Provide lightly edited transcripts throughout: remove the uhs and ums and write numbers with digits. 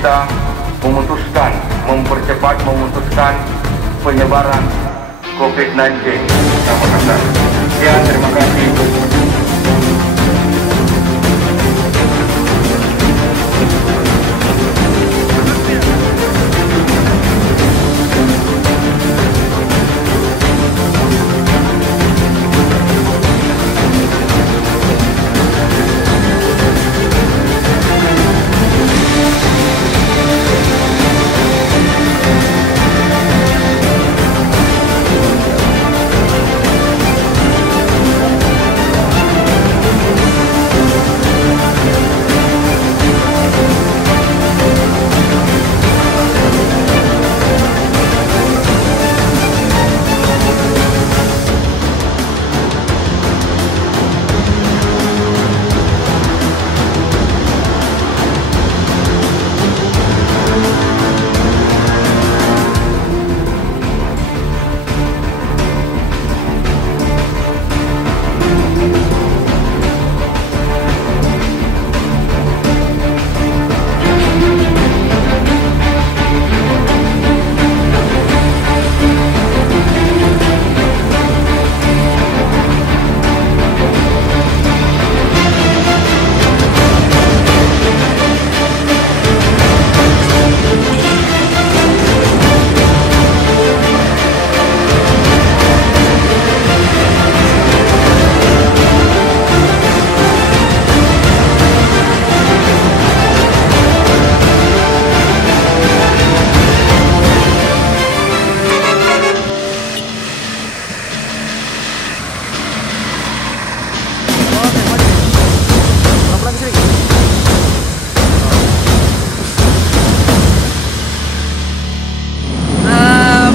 kita memutuskan penyebaran COVID-19 di Makassar. Sekian, terima kasih.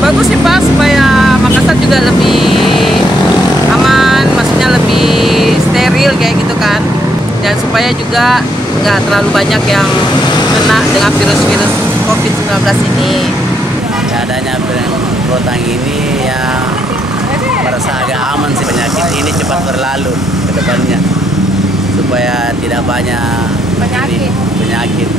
Bagus sih Pak, supaya Makassar juga lebih aman, maksudnya lebih steril kayak gitu kan. Dan supaya juga nggak terlalu banyak yang kena dengan virus-virus COVID-19 ini. Adanya protang ini ya merasa agak aman sih, penyakit ini cepat berlalu ke depannya. Supaya tidak banyak penyakit.